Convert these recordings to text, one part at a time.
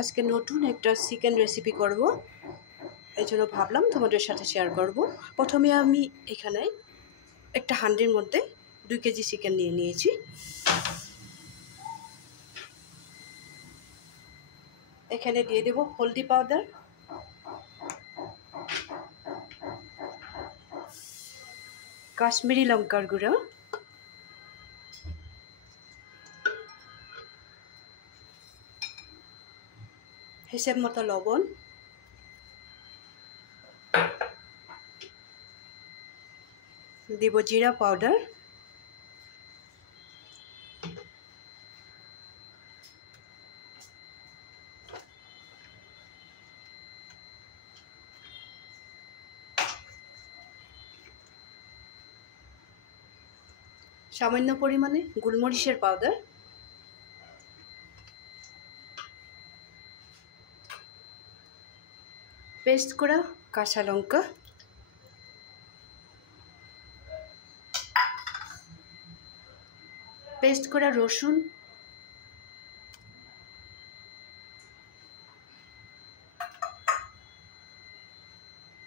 আজকে নতুন একটা চিকেন রেসিপি করব, এই জন্য ভাবলাম তোমাদের সাথে শেয়ার করব। প্রথমে আমি এখানে একটা হাঁড়ির মধ্যে 2 কেজি চিকেন নিয়ে নিয়েছি। এখানে দিয়ে দেব হলদি পাউডার, কাশ্মীরি লঙ্কার গুঁড়ো, হিসেব মতো লবণ, দিব জিরা পাউডার, সামান্য পরিমাণে গোলমরিচের পাউডার, পেস্ট করা কাঁচা লঙ্কা, পেস্ট করা রসুন,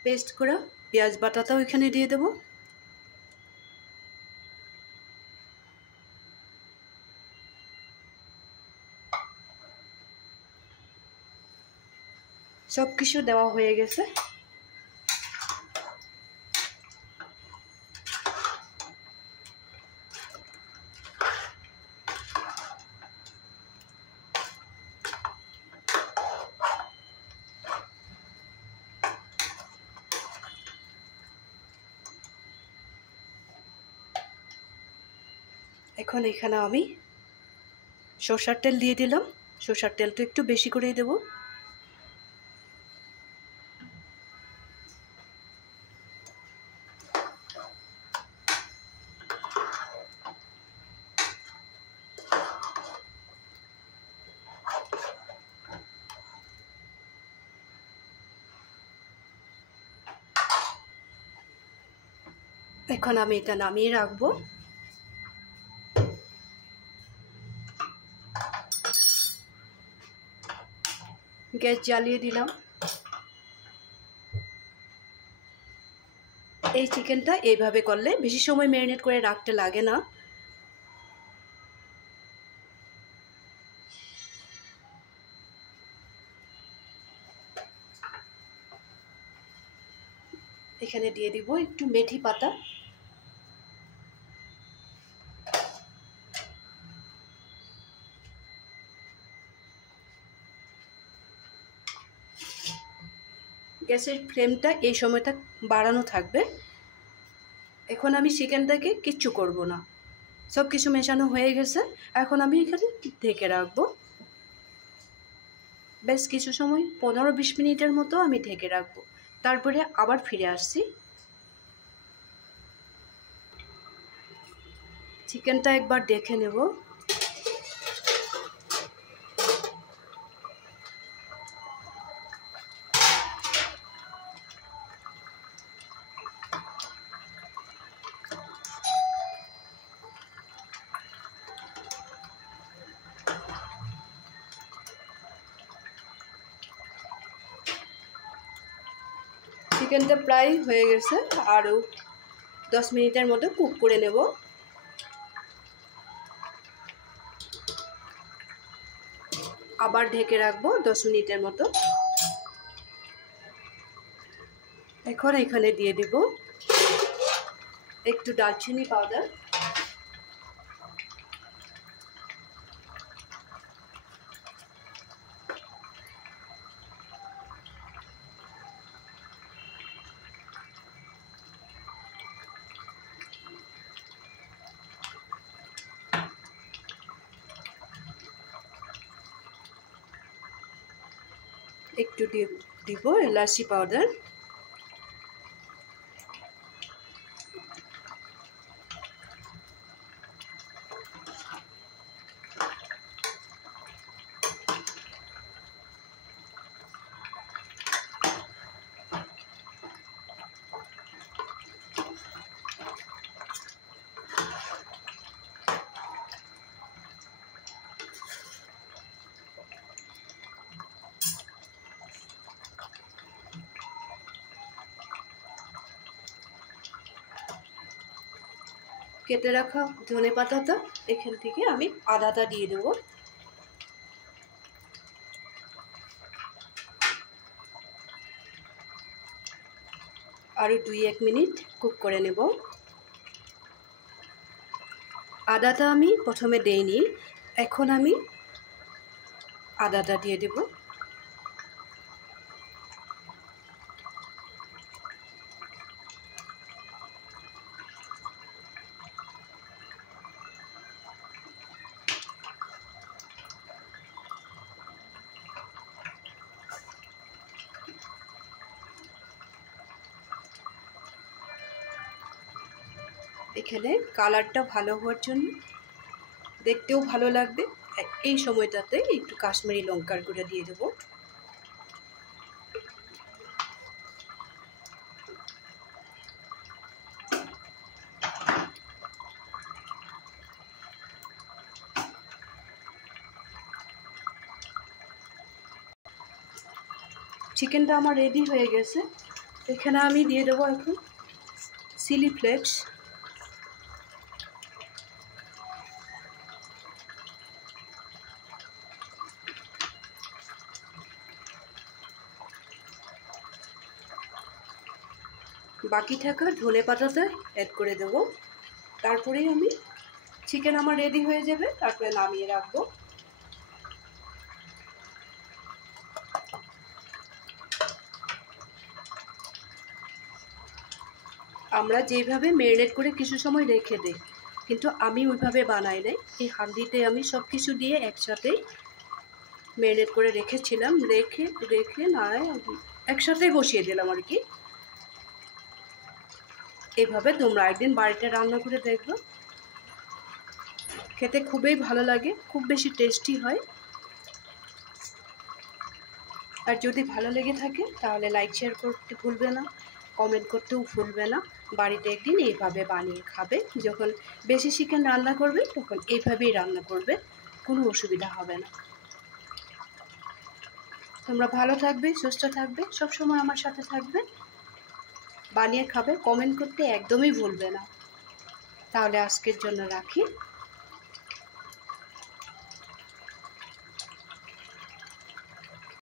পেস্ট করা পেঁয়াজ বাটাটাও এখানে দিয়ে দেব। সব কিছু দেওয়া হয়ে গেছে। এখন এখানে আমি সরষের তেল দিয়ে দিলাম। সরষের তেলটা একটু বেশি করেই দেব। এখন আমি এটা নামিয়ে রাখবো। গ্যাস জ্বালিয়ে দিলাম। এই চিকেনটা এইভাবে করলে বেশি সময় ম্যারিনেট করে রাখতে লাগে না। এখানে দিয়ে দিব একটু মেথি পাতা, গ্যাসের ফ্লেমটা এই সময়টা বাড়ানো থাকবে। এখন আমি চিকেনটাকে কিচ্ছু করব না, সব কিছু মেশানো হয়ে গেছে। এখন আমি এখানে ঢেকে রাখবো বেশ কিছু সময়, 15-20 মিনিটের মতো আমি ঢেকে রাখবো। তারপরে আবার ফিরে আসছি। চিকেনটা একবার দেখে নেব। চিকেনটা প্রায় হয়ে গেছে, আরও 10 মিনিটের মতো কুক করে নেব। আবার ঢেকে রাখবো 10 মিনিটের মতো। এখন এখানে দিয়ে দিব একটু দারচিনি পাউডার, একটু দিব এলাচি পাউডার, কেটে রাখা ধনেপাতাটা এখান থেকে আমি আদাটা দিয়ে দেবো। আরও 2-1 মিনিট কুক করে নেব। আদাটা আমি প্রথমে দেইনি, এখন আমি আদাটা দিয়ে দেব। এখানে কালারটা ভালো হওয়ার জন্য, দেখতেও ভালো লাগবে, এই সময়টাতে একটু কাশ্মীরি লঙ্কার গুঁড়ো দিয়ে দেবো। চিকেনটা আমার রেডি হয়ে গেছে। এখানে আমি দিয়ে দেবো এখন চিলি ফ্লেক্স, বাকি থাকা ধনেপাতাটা অ্যাড করে দেব। তারপরেই আমি চিকেন আমার রেডি হয়ে যাবে, তারপরে নামিয়ে রাখবো। আমরা যেভাবে ম্যারিনেট করে কিছু সময় রেখে দিই, কিন্তু আমি ওইভাবে বানাই নাই। এই হাঁড়িতে আমি সব কিছু দিয়ে একসাথেই ম্যারিনেট করে রেখেছিলাম, রেখে নয় একসাথেই বসিয়ে দিলাম আর কি। এইভাবে তোমরা একদিন বাড়িতে রান্না করে দেখো, খেতে খুবই ভালো লাগে, খুব বেশি টেস্টি হয়। আর যদি ভালো লেগে থাকে তাহলে লাইক শেয়ার করতে ভুলবে না, কমেন্ট করতেও ভুলবে না। বাড়িতে একদিন এইভাবে বানিয়ে খাবে, যখন বেশি চিকেন রান্না করবে তখন এইভাবেই রান্না করবে, কোনো অসুবিধা হবে না। তোমরা ভালো থাকবে, সুস্থ থাকবে, সবসময় আমার সাথে থাকবে, বানিয়ে খাবে, কমেন্ট করতে একদমই ভুলবে না। তাহলে আজকের জন্য রাখি।